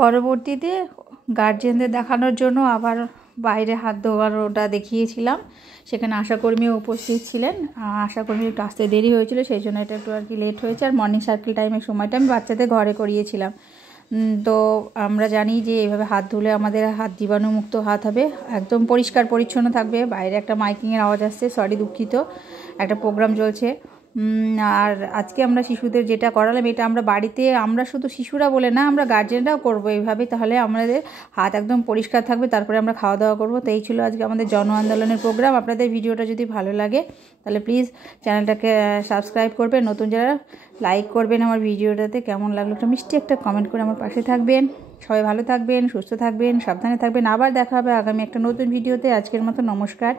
পরবর্তীতে গার্জেনদের দেখানোর জন্য আবার বাইরে হাত ধোয়ার ওটা দেখিয়েছিলাম। সেখানে আশাকর্মীও উপস্থিত ছিলেন। আশাকর্মী একটু আসতে দেরি হয়েছিল, সেই জন্য এটা একটু আর কি লেট হয়েছে। আর মর্নিং সার্কেল টাইমের সময়টা আমি বাচ্চাদের ঘরে করিয়েছিলাম। তো আমরা জানি যে এইভাবে হাত ধুলে আমাদের হাত জীবাণুমুক্ত হাত হবে, একদম পরিষ্কার পরিচ্ছন্ন থাকবে। বাইরে একটা মাইকিংয়ের আওয়াজ আসছে, সরি দুঃখিত, একটা প্রোগ্রাম চলছে। আর আজকে আমরা শিশুদের যেটা করালাম এটা আমরা বাড়িতে, আমরা শুধু শিশুরা বলে না, আমরা গার্জেনরাও করবো এইভাবে। তাহলে আমাদের হাত একদম পরিষ্কার থাকবে, তারপরে আমরা খাওয়া দাওয়া করবো। তো এই ছিল আজকে আমাদের জন আন্দোলনের প্রোগ্রাম। আপনাদের ভিডিওটা যদি ভালো লাগে তাহলে প্লিজ চ্যানেলটাকে সাবস্ক্রাইব করবেন, নতুন যারা লাইক করবেন আমার ভিডিওটাতে। কেমন লাগলো একটা মিষ্টি একটা কমেন্ট করে আমার পাশে থাকবেন। সবাই ভালো থাকবেন, সুস্থ থাকবেন, সাবধানে থাকবেন। আবার দেখা হবে আগামী একটা নতুন ভিডিওতে। আজকের মতো নমস্কার।